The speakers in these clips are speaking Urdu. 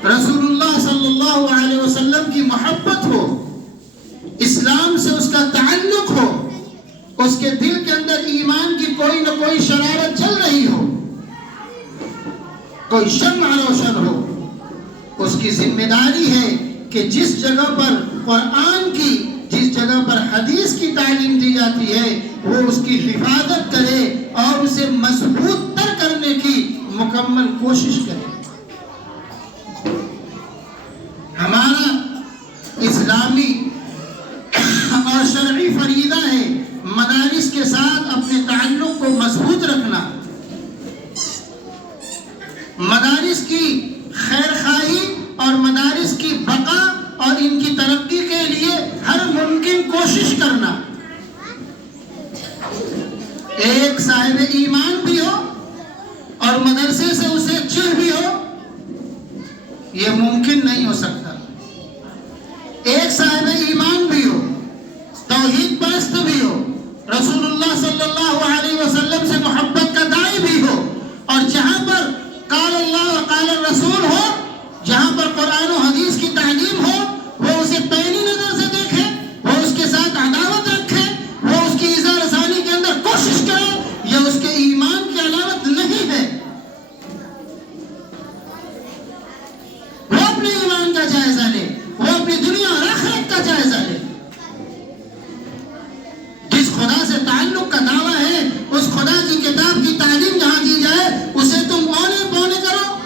رسول اللہ صلی اللہ علیہ وسلم کی محبت ہو، اسلام سے اس کا تعلق ہو، اس کے دل کے اندر ایمان کی کوئی نہ کوئی شرارت چل رہی ہو، کوئی شمع روشن ہو، اس کی ذمہ داری ہے کہ جس جگہ پر قرآن کی، جس جگہ پر حدیث کی تعلیم دی جاتی ہے وہ اس کی حفاظت کرے اور اسے مضبوط تر کرنے کی مکمل کوشش کرے۔ ہمارا اسلامی اور شرعی فریضہ ہے مدارس کے ساتھ اپنے تعلق کو مضبوط رکھنا، مدارس کی خیر خواہی اور مدارس کی بقا اور ان کی ترقی کے لیے ہر ممکن کوشش کرنا۔ ایک صاحب ایمان بھی ہو اور مدرسے سے اسے چڑ بھی ہو، یہ ممکن نہیں ہو سکتا۔ ایک صاحب ایمان بھی ہو، توحید پرست بھی ہو، رسول اللہ صلی اللہ علیہ وسلم سے محبت کا داعی بھی ہو، اور جہاں پر قال اللہ و قال الرسول ہو، جہاں پر قرآن و حدیث کی تعلیم ہو، وہ اسے پہلی نظر سے دیکھے، وہ اس کے ساتھ عداوت رکھے، وہ اس کی ایذا رسانی کے اندر کوشش کرے، یہ اس کے ایمان کی علامت نہیں ہے۔ وہ اپنے ایمان کا جائزہ لے، وہ اپنی دنیا اور آخرت کا جائزہ لے۔ جس خدا سے تعلق کا دعویٰ ہے، اس خدا کی کتاب کی تعلیم جہاں دی جائے اسے تم اونے پونے کرو۔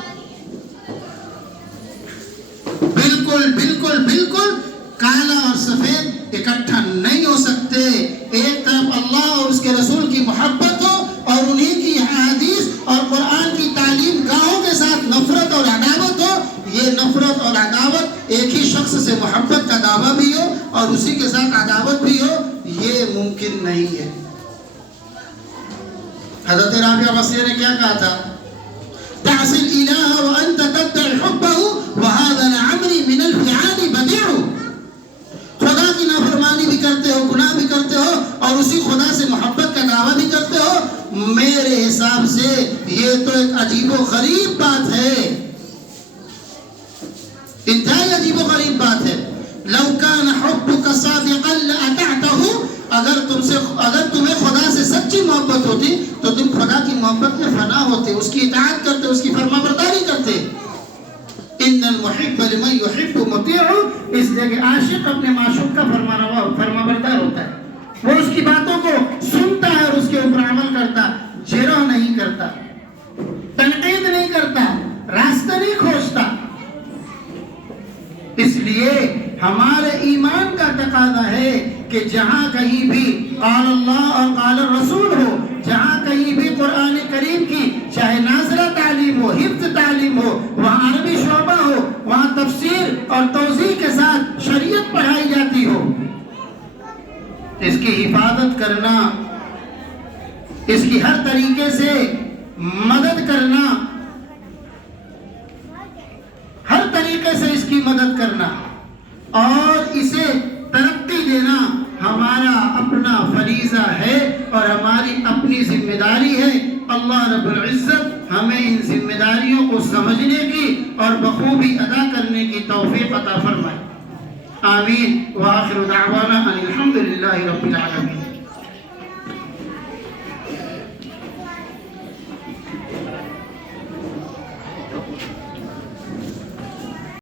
بالکل کالا اور سفید اکٹھا نہیں ہو سکتے۔ ایک طرف اللہ اور اس کے رسول کی محبت ہو اور انہیں کی احادیث اور قرآن کی تعلیم گاہوں کے ساتھ نفرت اور عداوت ہو، یہ نفرت اور عداوت ایک ہی شخص سے محبت کا دعویٰ بھی ہو اور اسی کے ساتھ عداوت بھی ہو، یہ ممکن نہیں ہے۔ حضرت رابعہ بصری نے کیا کہا تھا؟ تعصی الالہ وانت تدعی حبہ وہذا لعمری من الفعال بدیع۔ خدا کی نافرمانی بھی کرتے ہو، گناہ بھی کرتے ہو اور اسی خدا سے محبت کا دعویٰ بھی کرتے ہو، میرے حساب سے یہ تو ایک عجیب و غریب بات ہے، انتہائی عجیب و غریب بات ہے۔ لو کان حبک صادقا لأطعتہ، اگر تمہیں خدا سے سچی محبت ہوتی تو تم خدا کی محبت میں فنا ہوتے، اس کی اطاعت کرتے، اس کی فرما برداری کرتے۔ ان المحب لمن يحب مطیع، اس لیے کہ عاشق اپنے معشوق کا فرما بردار ہوتا ہے، وہ اس کی باتوں کو سنتا ہے اور اس کے اوپر عمل کرتا، جرح نہیں کرتا، تنقید نہیں کرتا، راستہ نہیں کھوجتا۔ اس لیے ہمارے ایمان کا تقاضا ہے کہ جہاں کہیں بھی قال اللہ اور قال الرسول ہو، جہاں کہیں بھی قرآن کریم کی چاہے ناظرہ تعلیم ہو، حفظ تعلیم ہو، وہاں عربی شعبہ ہو، وہاں تفسیر اور توضیح کے ساتھ شریعت پڑھائی جاتی ہو، اس کی حفاظت کرنا، اس کی ہر طریقے سے مدد کرنا، ہر طریقے سے اس کی مدد کرنا اور اسے ترقی دینا ہمارا اپنا فریضہ ہے اور ہماری اپنی ذمہ داری ہے۔ اللہ رب العزت ہمیں ان ذمہ داریوں کو سمجھنے کی اور بخوبی ادا کرنے کی توفیق عطا فرمائے۔ آمین۔ وآخر دعوانا ان الحمد للہ رب العالمین۔